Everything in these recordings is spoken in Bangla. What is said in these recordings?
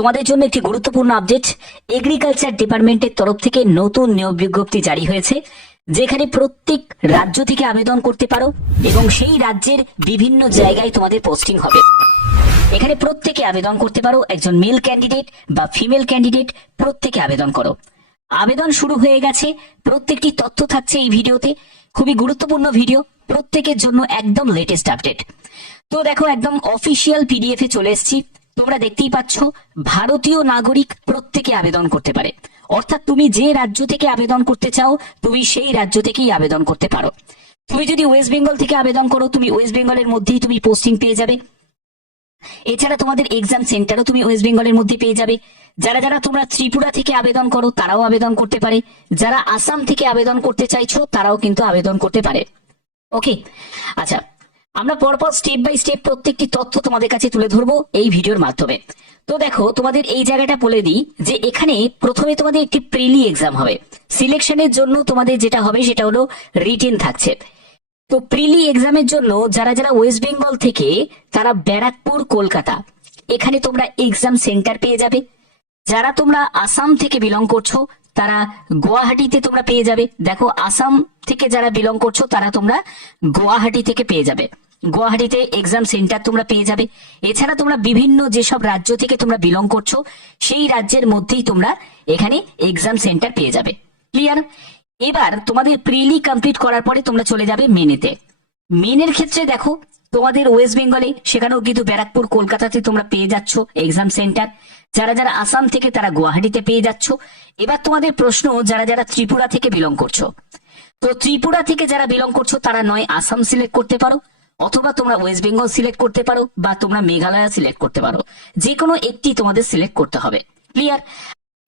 তোমাদের জন্য একটি গুরুত্বপূর্ণ আপডেট এগ্রিকালচার ডিপার্টমেন্টের তরফ থেকে নতুন নিয়োগ বিজ্ঞপ্তি জারি হয়েছে, যেখানে প্রত্যেক রাজ্য থেকে আবেদন করতে পারো এবং সেই রাজ্যের বিভিন্ন জায়গায় তোমাদের পোস্টিং হবে। এখানে প্রত্যেকে আবেদন করতে পারো, একজন মেল ক্যান্ডিডেট বা ফিমেল ক্যান্ডিডেট প্রত্যেকে আবেদন করো। আবেদন শুরু হয়ে গেছে, প্রত্যেকটি তথ্য থাকছে এই ভিডিওতে, খুবই গুরুত্বপূর্ণ ভিডিও, প্রত্যেকের জন্য একদম লেটেস্ট আপডেট তো দেখো, একদম অফিসিয়াল পিডিএফ এ চলে এসেছি। তোমরা দেখতেই পাচ্ছ, ভারতীয় নাগরিক প্রত্যেকে আবেদন করতে পারে। অর্থাৎ তুমি যে রাজ্য থেকে আবেদন করতে চাও, তুমি সেই রাজ্য থেকেই আবেদন করতে পারো। তুমি যদি ওয়েস্ট বেঙ্গল থেকে আবেদন করো, তুমি ওয়েস্ট বেঙ্গলের মধ্যেই তুমি পোস্টিং পেয়ে যাবে। এছাড়া তোমাদের এক্সাম সেন্টারও তুমি ওয়েস্ট বেঙ্গলের মধ্যে পেয়ে যাবে। যারা যারা তোমরা ত্রিপুরা থেকে আবেদন করো, তারাও আবেদন করতে পারে। যারা আসাম থেকে আবেদন করতে চাইছো, তারাও কিন্তু আবেদন করতে পারে। ওকে আচ্ছা আমরা পরপর স্টেপ বাই স্টেপ প্রত্যেকটি তথ্য তোমাদের কাছে তুলে ধরবো এই ভিডিওর মাধ্যমে। তো দেখো, তোমাদের এই জায়গাটা বলে দিই যে এখানে প্রথমে তোমাদের একটি প্রিলি এক্সাম হবে। সিলেকশনের জন্য তোমাদের যেটা হবে সেটা হলো রিটেন থাকছে। তো প্রিলি এক্সামের জন্য যারা যারা ওয়েস্ট বেঙ্গল থেকে, তারা ব্যারাকপুর, কলকাতা। এখানে তোমরা এক্সাম সেন্টার পেয়ে যাবে। যারা তোমরা আসাম থেকে বিলং করছ তারা গুয়াহাটিতে তোমরা পেয়ে যাবে। দেখো, আসাম থেকে যারা বিলং করছ, তারা তোমরা গুয়াহাটি থেকে পেয়ে যাবে। গুয়াহাটিতে এক্সাম সেন্টার তোমরা পেয়ে যাবে। এছাড়া তোমরা বিভিন্ন যেসব রাজ্য থেকে তোমরা বিলং করছ, সেই রাজ্যের মধ্যেই তোমরা এখানে এক্সাম সেন্টার পেয়ে যাবে। ক্লিয়ার এবার তোমাদের প্রিলি কমপ্লিট করার পরে তোমরা চলে যাবে মেনেতে। মেনের ক্ষেত্রে দেখো তোমাদের ওয়েস্ট বেঙ্গলে সেখানেও কিন্তু ব্যারাকপুর, কলকাতাতে তোমরা পেয়ে যাচ্ছ এক্সাম সেন্টার যারা যারা আসাম থেকে, তারা গুয়াহাটিতে পেয়ে যাচ্ছ। এবার তোমাদের প্রশ্ন, যারা যারা ত্রিপুরা থেকে বিলং করছ। তো ত্রিপুরা থেকে যারা বিলং করছ, তারা নয় আসাম সিলেক্ট করতে পারো, অথবা তোমরা ওয়েস্ট বেঙ্গল সিলেক্ট করতে পারো, বা তোমরা মেঘালয় সিলেক্ট করতে পারো। যে কোনো একটি তোমাদের সিলেক্ট করতে হবে। ক্লিয়ার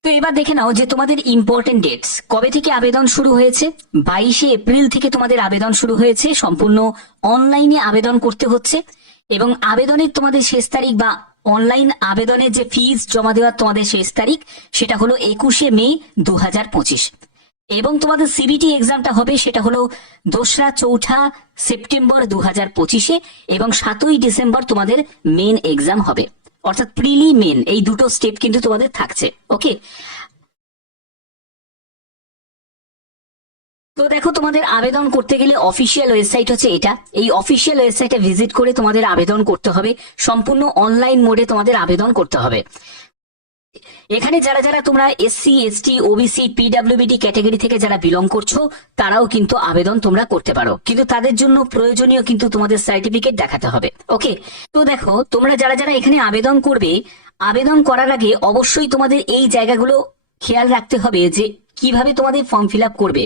তো এবার দেখে নাও যে তোমাদের ইম্পর্টেন্ট ডেটস কবে থেকে আবেদন শুরু হয়েছে? বাইশে এপ্রিল থেকে তোমাদের আবেদন শুরু হয়েছে। সম্পূর্ণ অনলাইনে আবেদন করতে হচ্ছে। এবং আবেদনের তোমাদের শেষ তারিখ বা অনলাইন আবেদনের যে ফিজ জমা দেওয়ার তোমাদের শেষ তারিখ, সেটা হলো একুশে মে দু হাজার পঁচিশ। এবং তোমাদের সিবিটি এক্সামটা হবে, সেটা হলো দোসরা চৌঠা সেপ্টেম্বর দু হাজার পঁচিশে এবং সাতই ডিসেম্বর তোমাদের মেন এক্সাম হবে। অর্থাৎ প্রিলি মেন এই দুটো স্টেপ কিন্তু তোমাদের থাকছে ওকে তো দেখো তোমাদের আবেদন করতে গেলে অফিসিয়াল ওয়েবসাইট হচ্ছে এটা। এই অফিসিয়াল ওয়েবসাইটে ভিজিট করে তোমাদের আবেদন করতে হবে। সম্পূর্ণ অনলাইন মোডে তোমাদের আবেদন করতে হবে। এখানে যারা যারা তোমরা এসসি এসটি ওবিসি পিডাব্লিউবিডি ক্যাটাগরি থেকে যারা বিলং করছ, তারাও কিন্তু আবেদন তোমরা করতে পারো। কিন্তু তাদের জন্য প্রয়োজনীয় কিন্তু তোমাদের সার্টিফিকেট দেখাতে হবে। ওকে তো দেখো, তোমরা যারা যারা এখানে আবেদন করবে, আবেদন করার আগে অবশ্যই তোমাদের এই জায়গাগুলো খেয়াল রাখতে হবে যে কীভাবে তোমাদের ফর্ম ফিল আপ করবে।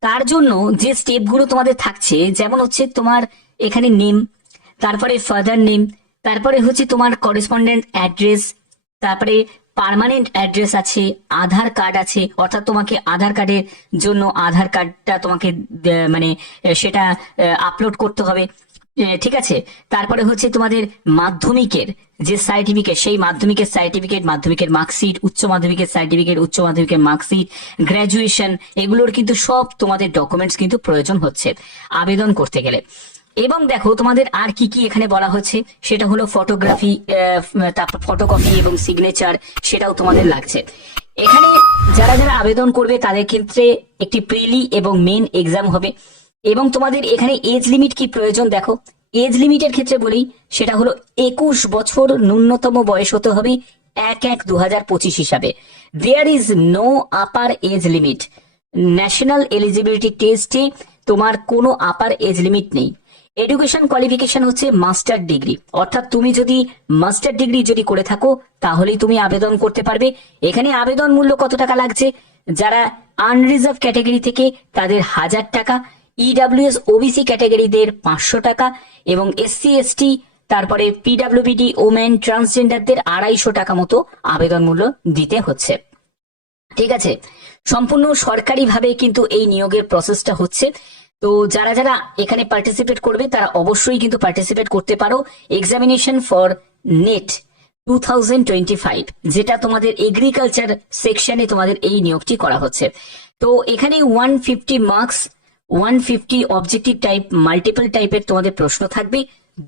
তার জন্য যে স্টেপগুলো তোমাদের থাকছে, যেমন হচ্ছে তোমার এখানে নেম তারপরে ফাদার নেম তারপরে হচ্ছে তোমার করেসপন্ডেন্ট অ্যাড্রেস তারপরে পার্মানেন্ট অ্যাড্রেস আছে, আধার কার্ড আছে, অর্থাৎ তোমাকে আধার কার্ডের জন্য আধার কার্ডটা তোমাকে মানে সেটা আপলোড করতে হবে। ঠিক আছে? তারপরে হচ্ছে তোমাদের মাধ্যমিকের যে সার্টিফিকেট সেই মাধ্যমিকের সার্টিফিকেট মাধ্যমিকের মার্কশিট উচ্চ মাধ্যমিকের সার্টিফিকেট উচ্চ মাধ্যমিকের মার্কশিট গ্র্যাজুয়েশন এগুলোর কিন্তু সব তোমাদের ডকুমেন্টস কিন্তু প্রয়োজন হচ্ছে। আবেদন করতে গেলে। এবং দেখো, তোমাদের আর কি কি এখানে বলা হচ্ছে? সেটা হলো ফটোগ্রাফি তারপর ফটোকপি এবং সিগনেচার সেটাও তোমাদের লাগছে। এখানে যারা যারা আবেদন করবে, তাদের ক্ষেত্রে একটি প্রিলি এবং মেন এক্সাম হবে। এবং তোমাদের এখানে এজ লিমিট কি প্রয়োজন দেখো? এজ লিমিটের ক্ষেত্রে বলি, সেটা হলো একুশ বছর ন্যূনতম বয়স হতে হবে এক এক দু হাজার পঁচিশ হিসাবে। There is no upper age limit national eligibility টেস্টে তোমার কোনো আপার এজ লিমিট নেই। এডুকেশন কোয়ালিফিকেশন হচ্ছে মাস্টার ডিগ্রি অর্থাৎ তুমি যদি মাস্টার ডিগ্রি যদি করে থাকো, তাহলেই তুমি আবেদন করতে পারবে। এখানে আবেদন মূল্য কত টাকা লাগছে? যারা আনরিজার্ভ ক্যাটাগরি থেকে তাদের হাজার টাকা ইডাব্লিউএস ওবিসি ক্যাটাগরিদের পাঁচশো টাকা এবং এসসি এসটি তারপরে পিডাব্লিউবিডি ওমেন ট্রান্সজেন্ডারদের আড়াইশো টাকা মতো আবেদন মূল্য দিতে হচ্ছে। ঠিক আছে? সম্পূর্ণ সরকারিভাবে কিন্তু এই নিয়োগের প্রসেসটা হচ্ছে। তো যারা যারা এখানে পার্টিসিপেট করবে, তারা অবশ্যই কিন্তু পার্টিসিপেট করতে পারো এক্সামিনেশন ফর নেট টু যেটা তোমাদের এগ্রিকালচার সেকশনে তোমাদের এই নিয়োগটি করা হচ্ছে। তো এখানে one fifty marks one fifty objective type multiple টাইপের তোমাদের প্রশ্ন থাকবে।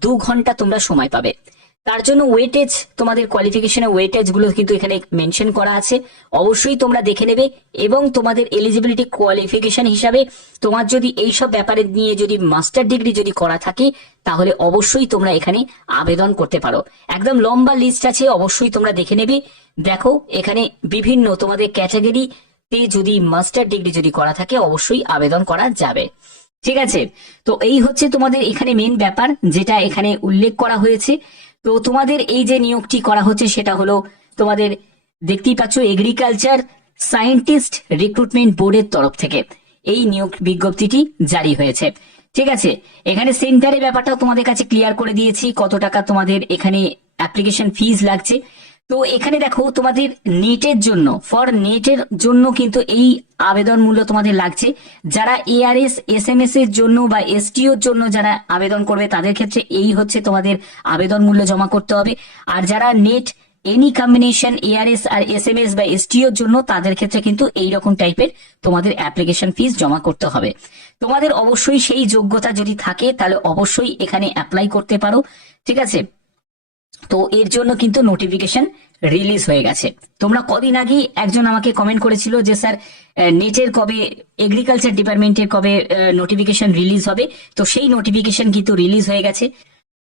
দু ঘণ্টা তোমরা সময় পাবে। তার জন্য ওয়েটেজ তোমাদের কোয়ালিফিকেশনের ওয়েটেজগুলো কিন্তু এখানে মেনশন করা আছে। অবশ্যই তোমরা দেখে নেবে এবং তোমাদের এলিজিবিলিটি কোয়ালিফিকেশন হিসাবে তোমার যদি এই সব ব্যাপারে নিয়ে যদি মাস্টার ডিগ্রি যদি করা থাকে, তাহলে অবশ্যই তোমরা এখানে আবেদন করতে পারো। একদম লম্বা লিস্ট আছে, অবশ্যই তোমরা দেখে নেবে। দেখো, এখানে বিভিন্ন তোমাদের ক্যাটাগরি তে যদি মাস্টার ডিগ্রি যদি করা থাকে, অবশ্যই আবেদন করা যাবে। ঠিক আছে? তো এই হচ্ছে তোমাদের এখানে মেন ব্যাপার, যেটা এখানে উল্লেখ করা হয়েছে। তো তোমাদের এই যে নিয়োগটি করা হচ্ছে সেটা হলো তোমাদের দেখতেই পাচ্ছ এগ্রিকালচার সায়েন্টিস্ট রিক্রুটমেন্ট বোর্ডের তরফ থেকে। এই নিয়োগ বিজ্ঞপ্তিটি জারি হয়েছে। ঠিক আছে, এখানে সেন্টারের ব্যাপারটাও তোমাদের কাছে ক্লিয়ার করে দিয়েছি, কত টাকা তোমাদের এখানে অ্যাপ্লিকেশন ফিজ লাগছে। তো এখানে দেখো তোমাদের নেটের জন্য ফর নেটের জন্য কিন্তু এই আবেদন মূল্য তোমাদের লাগছে। যারা এআরএস এস এম এস এর জন্য বা এসটিওর জন্য যারা আবেদন করবে, তাদের ক্ষেত্রে এই হচ্ছে তোমাদের আবেদন মূল্য জমা করতে হবে। আর যারা NET any combination ARS R S M S বা এসটিওর জন্য, তাদের ক্ষেত্রে কিন্তু এই রকম টাইপের তোমাদের অ্যাপ্লিকেশন ফিস জমা করতে হবে। তোমাদের অবশ্যই সেই যোগ্যতা যদি থাকে, তাহলে অবশ্যই এখানে অ্যাপ্লাই করতে পারো, ঠিক আছে? তো এর জন্য কিন্তু নোটিফিকেশন রিলিজ হয়ে গেছে। তোমরা কদিন আগে একজন আমাকে কমেন্ট করেছিল যে, স্যার নেটের কবে এগ্রিকালচার ডিপার্টমেন্টের কবে নোটিফিকেশন রিলিজ হবে? তো সেই নোটিফিকেশন কিন্তু রিলিজ হয়ে গেছে।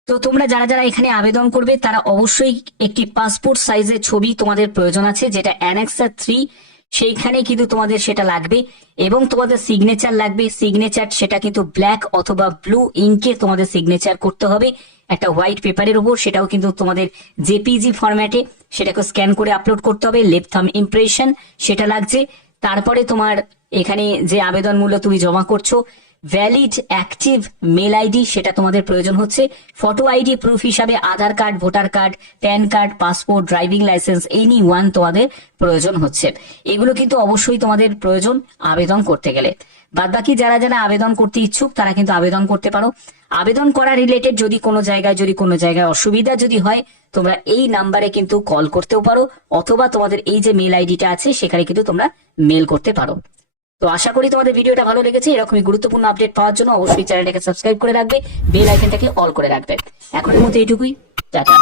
তো তোমরা যারা যারা এখানে আবেদন করবে, তারা অবশ্যই একটি পাসপোর্ট সাইজের ছবি তোমাদের প্রয়োজন আছে, যেটা অ্যানেক্সার থ্রি সেইখানে কিন্তু তোমাদের সেটা লাগবে এবং তোমাদের সিগনেচার লাগবে। সিগনেচার সেটা কিন্তু ব্ল্যাক অথবা ব্লু ইঙ্কে তোমাদের সিগনেচার করতে হবে। একটা হোয়াইট পেপারের উপর সেটাও কিন্তু তোমাদের জেপিজি ফরম্যাটে সেটাকে স্ক্যান করে আপলোড করতে হবে লেফট থাম ইমপ্রেশন সেটা লাগছে। তারপরে তোমার এখানে যে আবেদন মূল্য তুমি জমা করছ ভ্যালিড অ্যাক্টিভ মেল আইডি সেটা তোমাদের প্রয়োজন হচ্ছে। ফটো আইডি প্রুফ হিসাবে Aadhaar card voter card PAN card passport driving licence any one তোমাদের প্রয়োজন হচ্ছে। এগুলো কিন্তু অবশ্যই তোমাদের প্রয়োজন আবেদন করতে গেলে। বাদবাকি যারা যারা আবেদন করতে ইচ্ছুক, তারা কিন্তু আবেদন করতে পারো। আবেদন করা রিলেটেড যদি কোনো জায়গায়, যদি কোনো জায়গায় অসুবিধা যদি হয়, তোমরা এই নাম্বারে কিন্তু কল করতেও পারো, অথবা তোমাদের এই যে মেল আইডিটা আছে, সেখানে কিন্তু তোমরা মেল করতে পারো। তো আশা করি তোমাদের ভিডিওটা ভালো লেগেছে। এরকমই গুরুত্বপূর্ণ আপডেট পাওয়ার জন্য অবশ্যই চ্যানেলটাকে সাবস্ক্রাইব করে রাখবে বেল আইকনটাকে অল করে রাখবে। এখনের মতো এইটুকুই। টাটা।